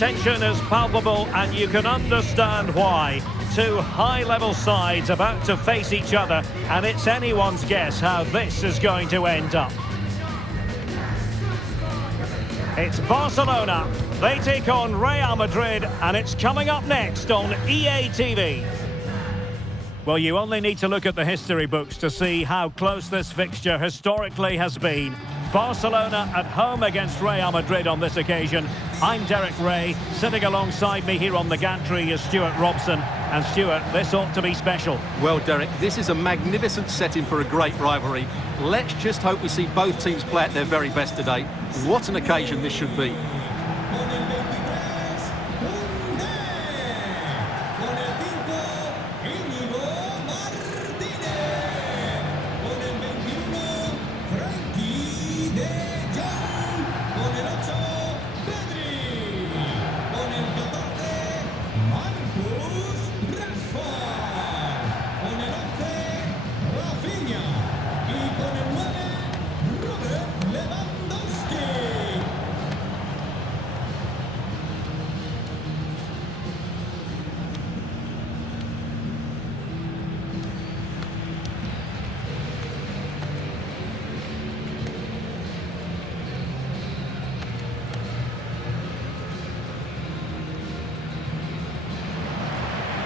tension is palpable and you can understand why. Two high-level sides about to face each other, and it's anyone's guess how this is going to end up. It's Barcelona. They take on Real Madrid, and it's coming up next on EA TV. Well, you only need to look at the history books to see how close this fixture historically has been. Barcelona at home against Real Madrid on this occasion. I'm Derek Ray. Sitting alongside me here on the gantry is Stuart Robson. And Stuart, this ought to be special. Well, Derek, this is a magnificent setting for a great rivalry. Let's just hope we see both teams play at their very best today. What an occasion this should be.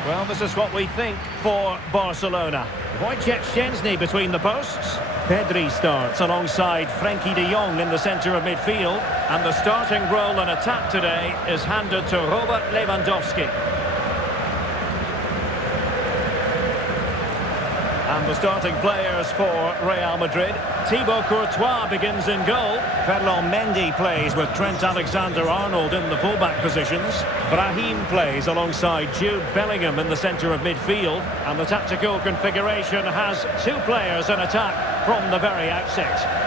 Well, this is what we think for Barcelona. Wojciech Szczęsny between the posts. Pedri starts alongside Frenkie de Jong in the centre of midfield. And the starting role in attack today is handed to Robert Lewandowski. And the starting players for Real Madrid. Thibaut Courtois begins in goal. Ferland Mendy plays with Trent Alexander-Arnold in the fullback positions. Brahim plays alongside Jude Bellingham in the centre of midfield. And the tactical configuration has two players in attack from the very outset.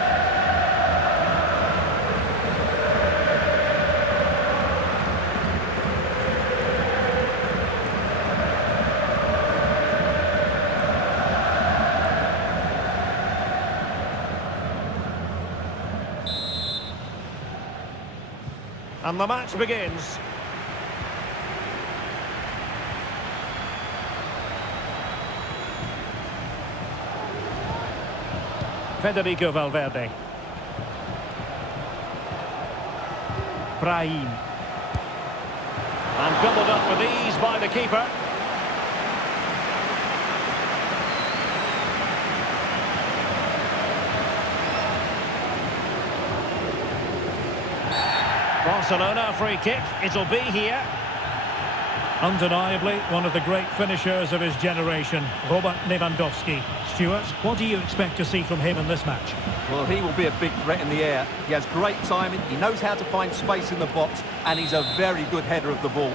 And the match begins. Federico Valverde. Brahim. And gobbled up with ease by the keeper. Barcelona free kick, it'll be here. Undeniably, one of the great finishers of his generation, Robert Lewandowski. Stuart, what do you expect to see from him in this match? Well, he will be a big threat in the air. He has great timing, he knows how to find space in the box, and he's a very good header of the ball.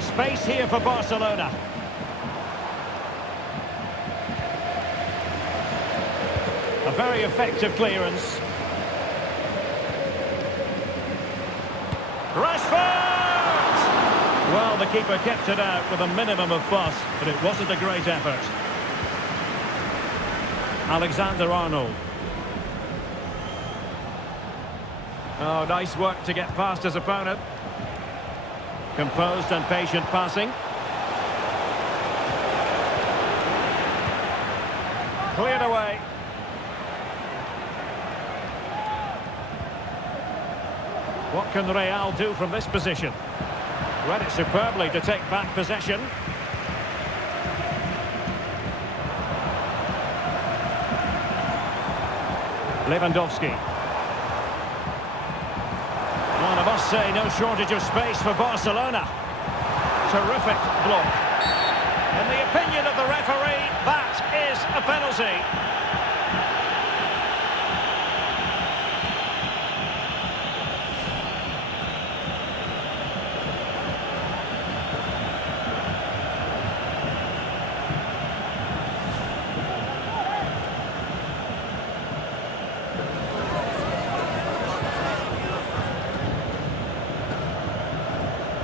Space here for Barcelona. A very effective clearance. Rashford! Well, the keeper kept it out with a minimum of fuss, but it wasn't a great effort. Alexander-Arnold. Oh, nice work to get past his opponent. Composed and patient passing. Cleared away. What can Real do from this position? Read it superbly to take back possession. Lewandowski. Well, I must say, no shortage of space for Barcelona. Terrific block. In the opinion of the referee, that is a penalty.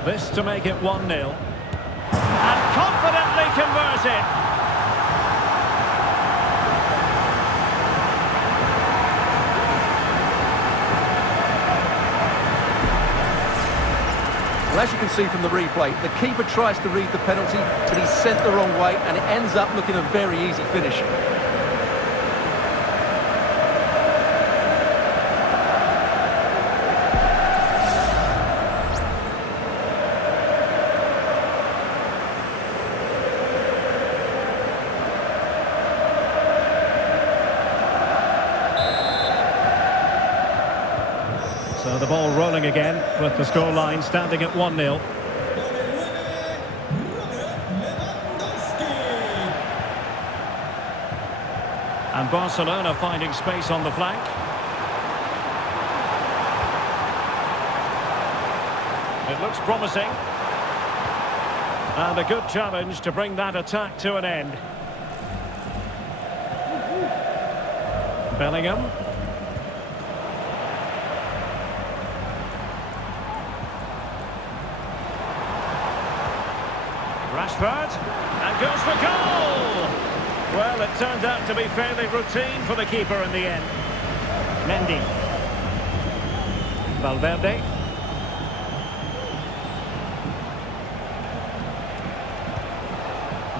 This to make it 1-0. And confidently converted. Well, as you can see from the replay, the keeper tries to read the penalty, but he's sent the wrong way, and it ends up looking a very easy finish. So the ball rolling again with the scoreline standing at 1-0. And Barcelona finding space on the flank. It looks promising. And a good challenge to bring that attack to an end. Bellingham. Rashford, and goes for goal! Well, it turned out to be fairly routine for the keeper in the end. Mendy. Valverde.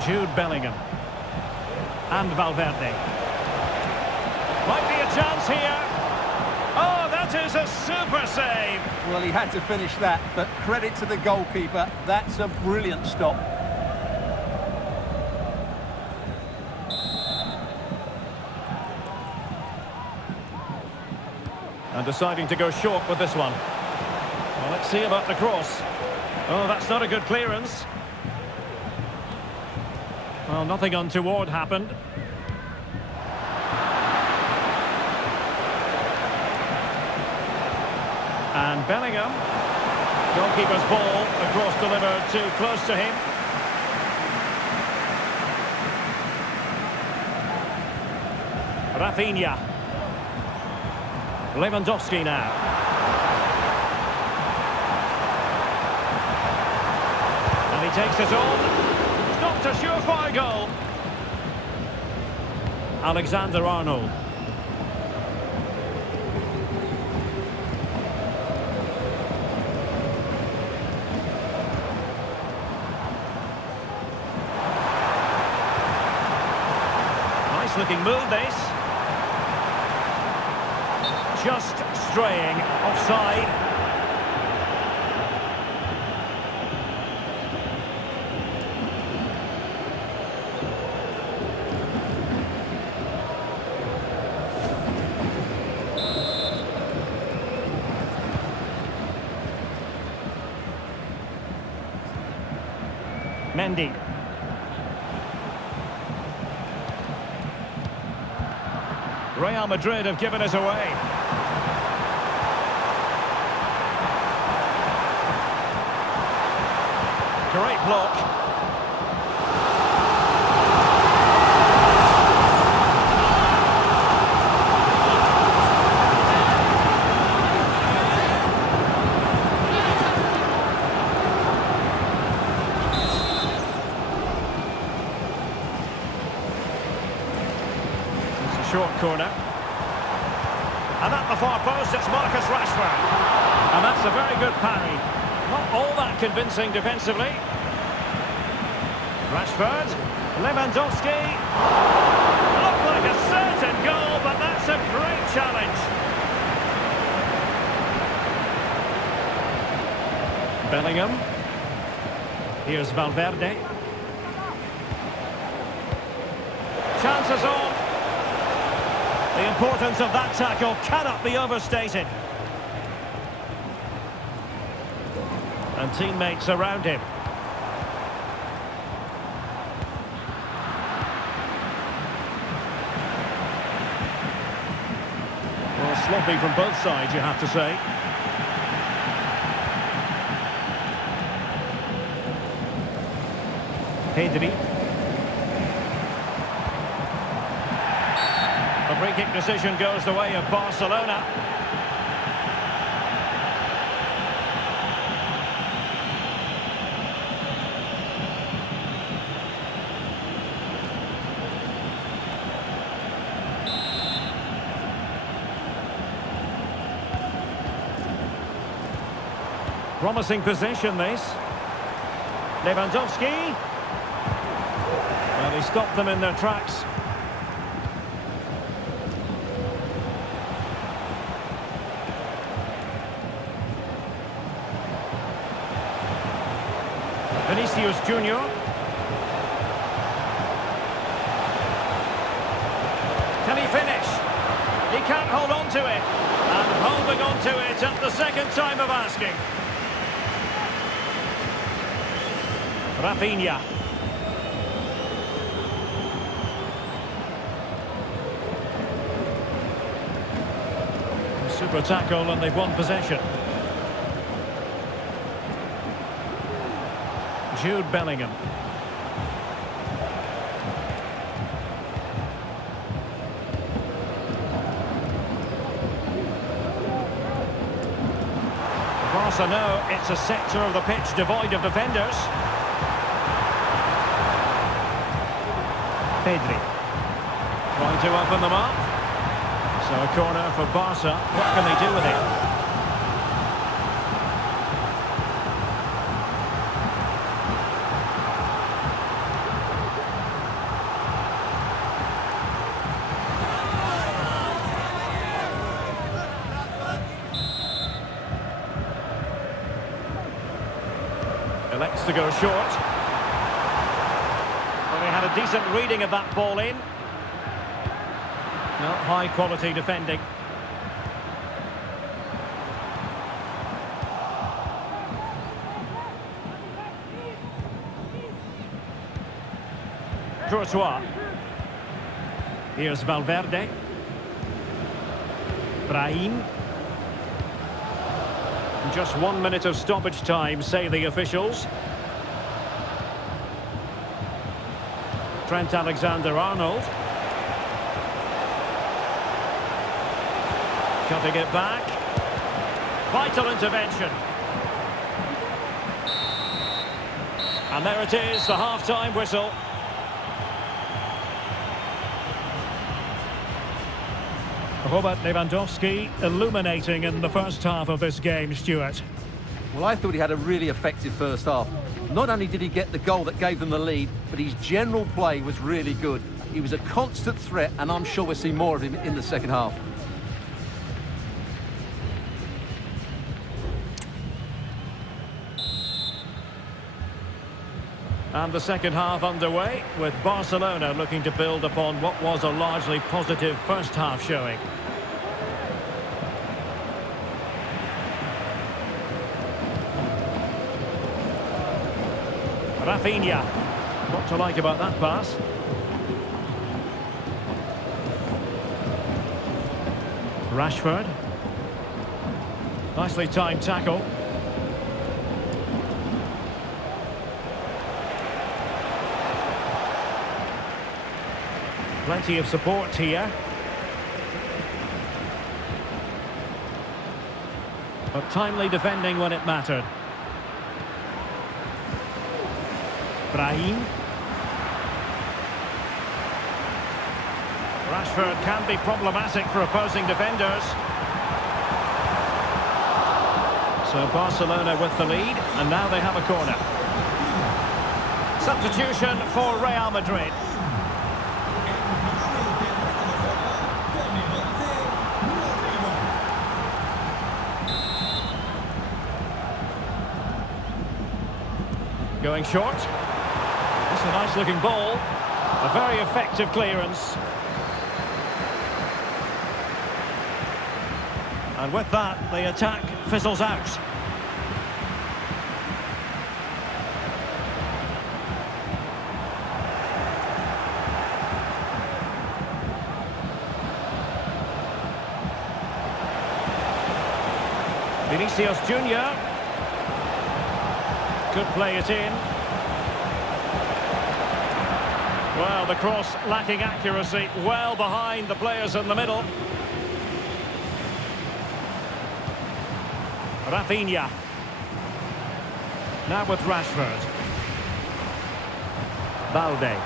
Jude Bellingham. And Valverde. Might be a chance here. Oh, that is a super save! Well, he had to finish that, but credit to the goalkeeper. That's a brilliant stop. And deciding to go short with this one. Well, let's see about the cross. Oh, that's not a good clearance. Well, nothing untoward happened. And Bellingham. Goalkeeper's ball, a cross delivered too close to him. Raphinha. Lewandowski now. And he takes it on. Not a surefire goal. Alexander-Arnold. Nice looking move, this. Just straying offside. Mendy. Real Madrid have given us away. Great block. It's a short corner. And at the far post, it's Marcus Rashford. And that's a very good parry. Not all that convincing defensively. Rashford, Lewandowski. Looked like a certain goal, but that's a great challenge. Bellingham. Here's Valverde. Chances on. The importance of that tackle cannot be overstated. And teammates around him. Well, sloppy from both sides, you have to say. Pedri. The free kick decision goes the way of Barcelona. Promising position, this. Lewandowski. Well, he stopped them in their tracks. Vinicius Junior. Can he finish? He can't hold on to it. And holding on to it at the second time of asking. Raphinha. Super tackle and they've won possession. Jude Bellingham. Barca know it's a sector of the pitch devoid of defenders. Pedri. Trying to open them up. So a corner for Barca. What can they do with it? Elects to go short. Well, they had a decent reading of that ball in. No, high quality defending. Courtois. Here's Valverde. Brahim. Just 1 minute of stoppage time, say the officials. Trent Alexander-Arnold. Cutting it back. Vital intervention. And there it is, the half-time whistle. Robert Lewandowski illuminating in the first half of this game, Stuart. Well, I thought he had a really effective first half. Not only did he get the goal that gave them the lead, but his general play was really good. He was a constant threat, and I'm sure we'll see more of him in the second half. And the second half underway, with Barcelona looking to build upon what was a largely positive first half showing. Raphinha. What to like about that pass? Rashford. Nicely timed tackle. Plenty of support here. But timely defending when it mattered. Brahim. Rashford can be problematic for opposing defenders. So Barcelona with the lead, and now they have a corner. Substitution for Real Madrid. Going short. That's a nice looking ball. A very effective clearance. And with that, the attack fizzles out. Vinicius Junior. Could play it in. Well, the cross lacking accuracy, well behind the players in the middle. Raphinha. Now with Rashford. Balde.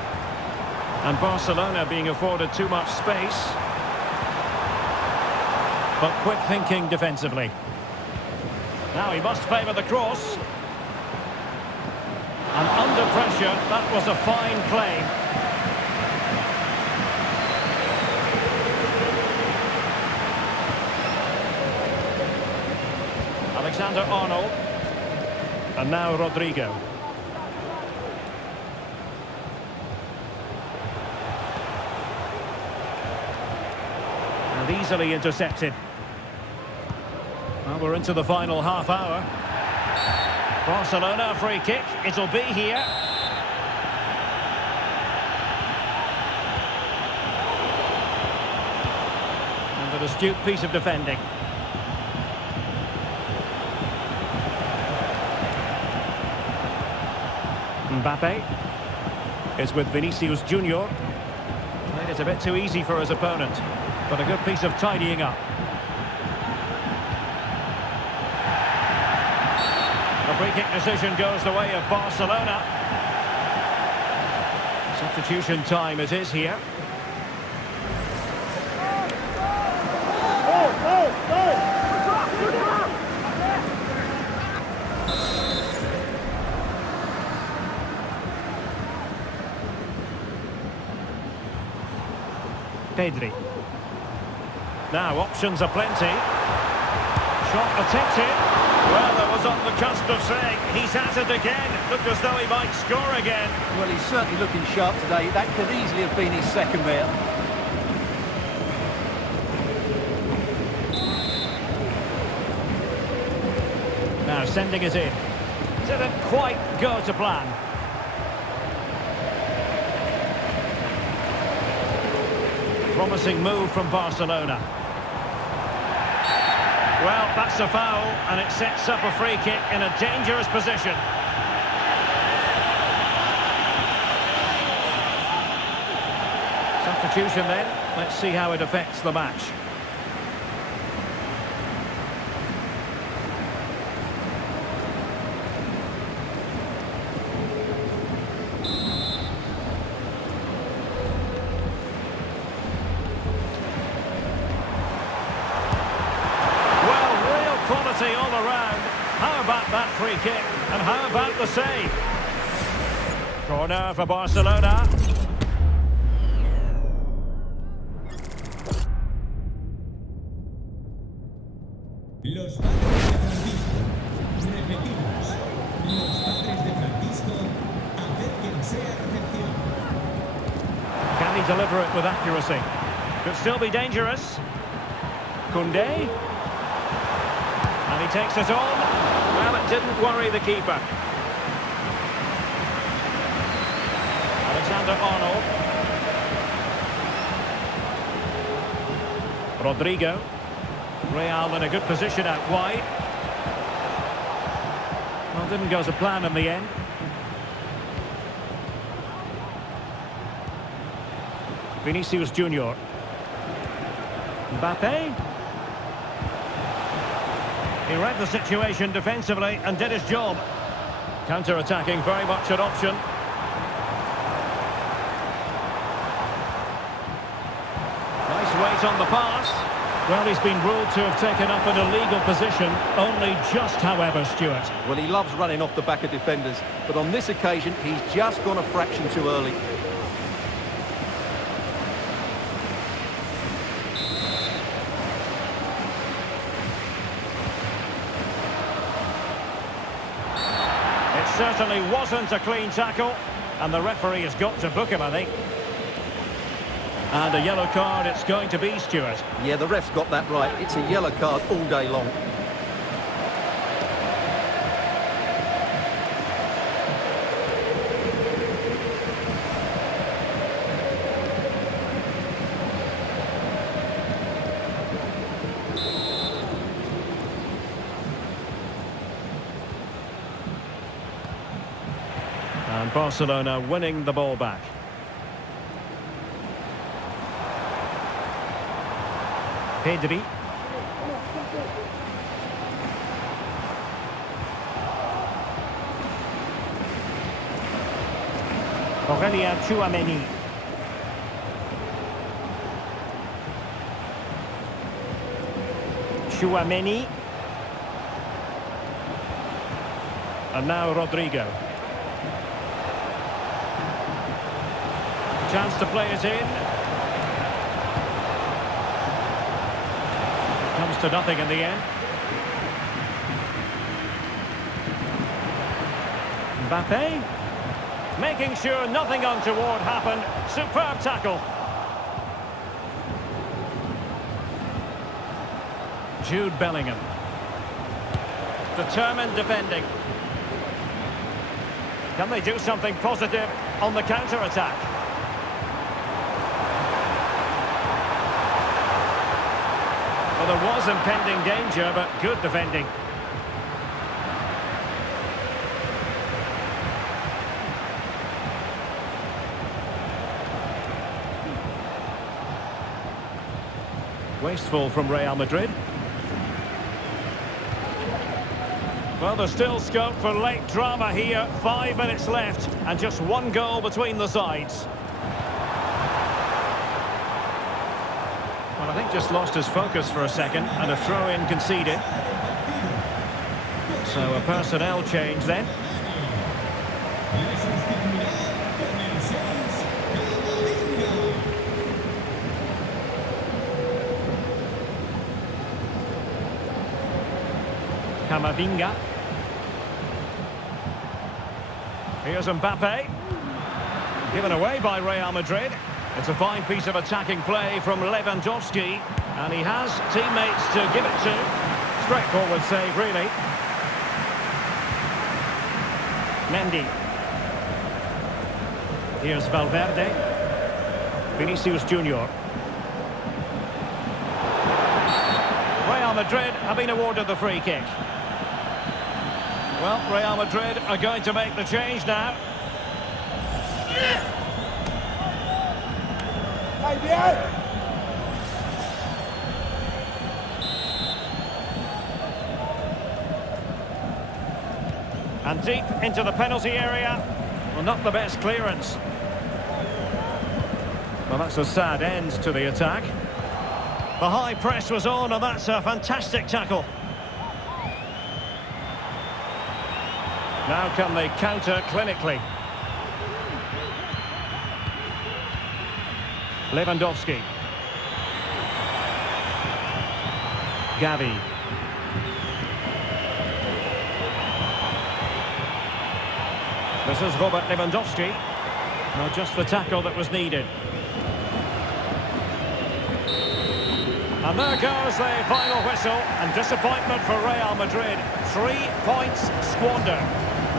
And Barcelona being afforded too much space. But quick thinking defensively. Now he must favour the cross. And under pressure, that was a fine claim. Alexander-Arnold. And now Rodrigo. And easily intercepted. Well, we're into the final half hour. Barcelona free kick. It'll be here. And an astute piece of defending. Mbappe is with Vinicius Junior. Made it a bit too easy for his opponent, but a good piece of tidying up. The free kick decision goes the way of Barcelona. Substitution time it is here. Pedri. Now options are plenty. Shot attempted. Well, that was on the cusp of saying he's at it again. Looked as though he might score again. Well, he's certainly looking sharp today. That could easily have been his second there. Now sending it in. Didn't quite go to plan. Promising move from Barcelona. Well, that's a foul, and it sets up a free kick in a dangerous position. Substitution then. Let's see how it affects the match. All around. How about that free kick? And how about the save? Corner for Barcelona. Los padres de Francisco. Repetimos. Los padres de Francisco. Acerquen sea recepción. Can he deliver it with accuracy? Could still be dangerous. Koundé. And he takes it on. Well, it didn't worry the keeper. Alexander-Arnold. Rodrigo. Real in a good position out wide. Well, didn't go to plan in the end. Vinicius Junior. Mbappé. He read the situation defensively and did his job. Counter-attacking, very much an option. Nice weight on the pass. Well, he's been ruled to have taken up an illegal position, only just, however, Stuart. Well, he loves running off the back of defenders, but on this occasion, he's just gone a fraction too early. Certainly wasn't a clean tackle, and the referee has got to book him, I think. And a yellow card it's going to be, Stuart. Yeah, the ref's got that right. It's a yellow card all day long. And Barcelona winning the ball back. Pedri. Tchouaméni. Tchouaméni. And now Rodrigo. Chance to play it in. Comes to nothing in the end. Mbappé. Making sure nothing untoward happened. Superb tackle. Jude Bellingham. Determined defending. Can they do something positive on the counter-attack? Well, there was impending danger, but good defending. Wasteful from Real Madrid. Well, there's still scope for late drama here. 5 minutes left and just one goal between the sides. Well, I think just lost his focus for a second and a throw-in conceded. So a personnel change then. Camavinga. Here's Mbappe. Given away by Real Madrid. It's a fine piece of attacking play from Lewandowski. And he has teammates to give it to. Straightforward save, really. Mendy. Here's Valverde. Vinicius Junior. Real Madrid have been awarded the free kick. Well, Real Madrid are going to make the change now. And deep into the penalty area. Well, not the best clearance. Well, that's a sad end to the attack. The high press was on, and that's a fantastic tackle. Now can they counter clinically? Lewandowski. Gavi. This is Robert Lewandowski. Not just the tackle that was needed. And there goes the final whistle, and disappointment for Real Madrid. 3 points squandered.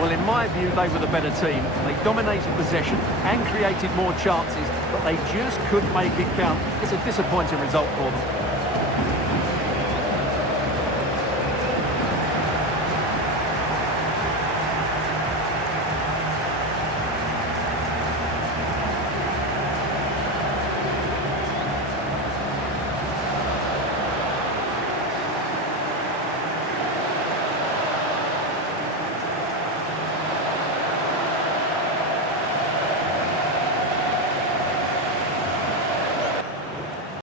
Well, in my view, they were the better team. They dominated possession and created more chances, but they just couldn't make it count. It's a disappointing result for them.